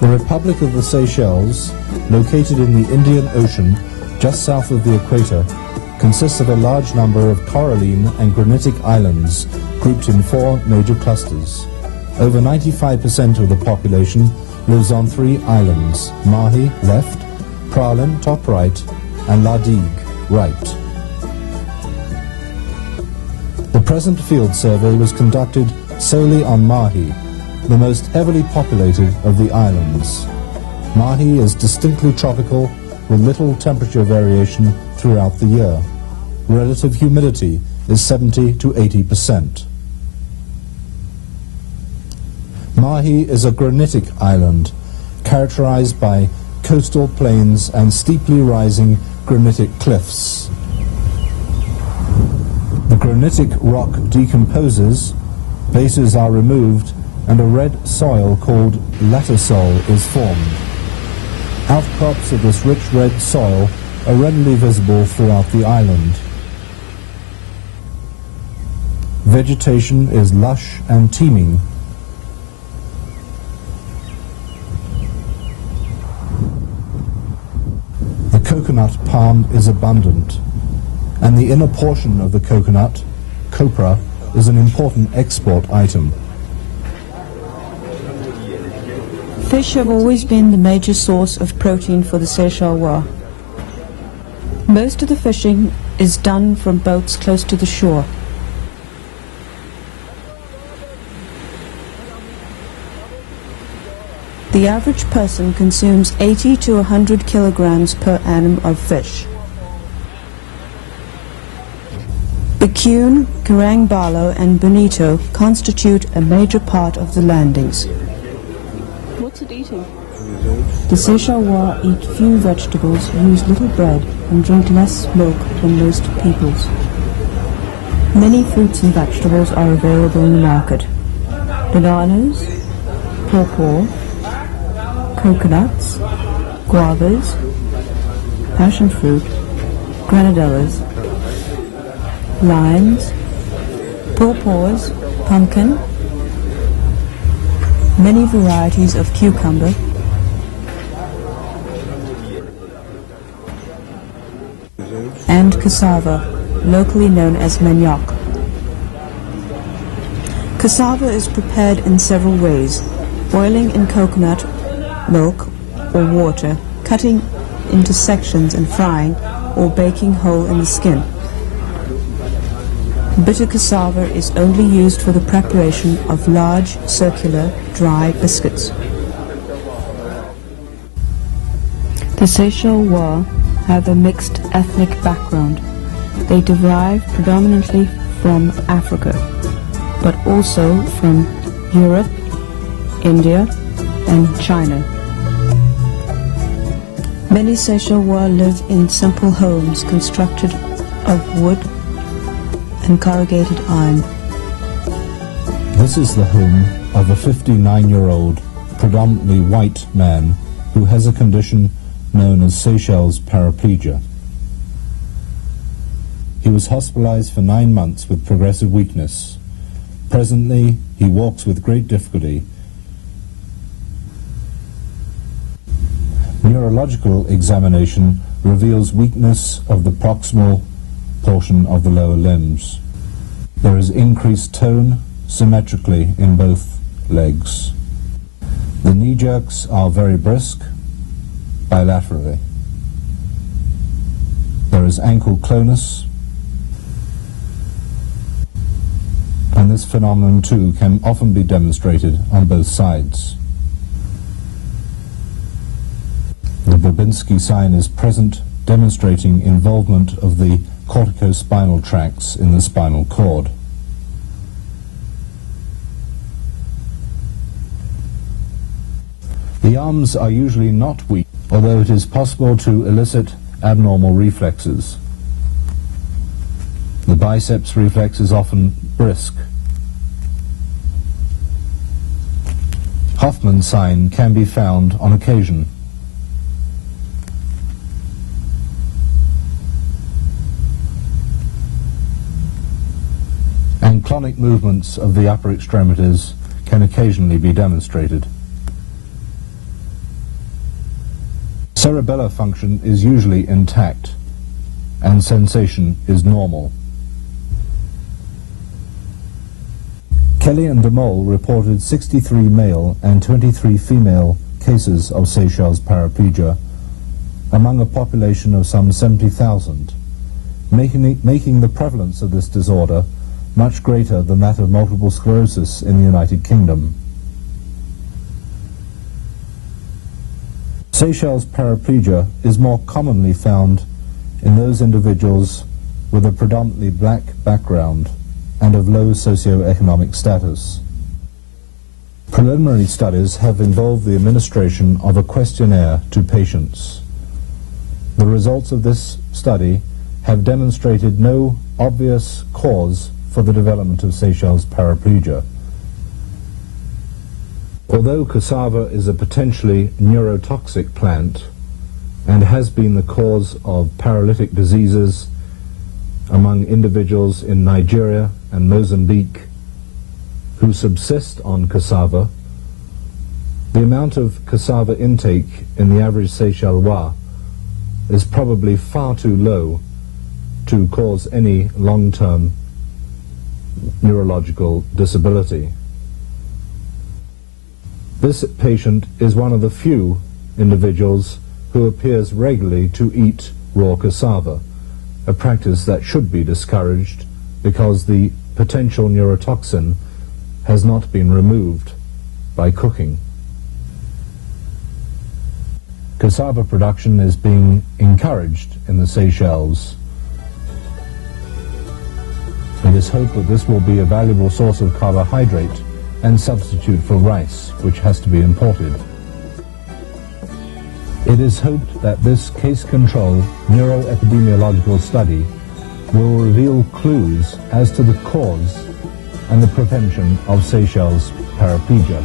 The Republic of the Seychelles, located in the Indian Ocean just south of the equator, consists of a large number of coralline and granitic islands grouped in 4 major clusters. Over 95% of the population lives on 3 islands: Mahi, left, Pralin, top right, and La Digue, right. The present field survey was conducted solely on Mahi, the most heavily populated of the islands. Mahi is distinctly tropical, with little temperature variation throughout the year. Relative humidity is 70 to 80%. Mahi is a granitic island, characterized by coastal plains and steeply rising granitic cliffs. The granitic rock decomposes, bases are removed, and a red soil called lattisol is formed. Outcrops of this rich red soil are readily visible throughout the island. Vegetation is lush and teeming. The coconut palm is abundant, and the inner portion of the coconut, copra, is an important export item. Fish have always been the major source of protein for the Seychelles. Most of the fishing is done from boats close to the shore. The average person consumes 80 to 100 kilograms per annum of fish. Bicune, Carangbalo and Bonito constitute a major part of the landings. What's it eating? The Seychelles eat few vegetables, use little bread, and drink less milk than most peoples. Many fruits and vegetables are available in the market. Bananas, pawpaw, coconuts, guavas, passion fruit, granadellas, limes, pawpaws, pumpkin, many varieties of cucumber, and cassava, locally known as manioc. Cassava is prepared in several ways: boiling in coconut milk or water, cutting into sections and frying, or baking whole in the skin. Bitter cassava is only used for the preparation of large, circular, dry biscuits. The Seychelles have a mixed ethnic background. They derive predominantly from Africa, but also from Europe, India, and China. Many Seychelles live in simple homes constructed of wood and corrugated iron. This is the home of a 59-year-old, predominantly white man who has a condition known as Seychelles Paraplegia. He was hospitalized for 9 months with progressive weakness. Presently, he walks with great difficulty. Neurological examination reveals weakness of the proximal portion of the lower limbs. There is increased tone symmetrically in both legs. The knee jerks are very brisk bilaterally. There is ankle clonus, and this phenomenon too can often be demonstrated on both sides. The Babinski sign is present, demonstrating involvement of the corticospinal tracts in the spinal cord. The arms are usually not weak, although it is possible to elicit abnormal reflexes. The biceps reflex is often brisk. Hoffman's sign can be found on occasion. And clonic movements of the upper extremities can occasionally be demonstrated. Cerebellar function is usually intact, and sensation is normal. Kelly and de Mol reported 63 male and 23 female cases of Seychelles paraplegia among a population of some 70,000, making the prevalence of this disorder much greater than that of multiple sclerosis in the United Kingdom. Seychelles paraplegia is more commonly found in those individuals with a predominantly black background and of low socio-economic status. Preliminary studies have involved the administration of a questionnaire to patients. The results of this study have demonstrated no obvious cause for the development of Seychelles paraplegia. Although cassava is a potentially neurotoxic plant and has been the cause of paralytic diseases among individuals in Nigeria and Mozambique who subsist on cassava, the amount of cassava intake in the average Seychellois is probably far too low to cause any long-term neurological disability. This patient is one of the few individuals who appears regularly to eat raw cassava, a practice that should be discouraged because the potential neurotoxin has not been removed by cooking. Cassava production is being encouraged in the Seychelles. It is hoped that this will be a valuable source of carbohydrate and substitute for rice, which has to be imported. It is hoped that this case-control neuroepidemiological study will reveal clues as to the cause and the prevention of Seychelles paraplegia.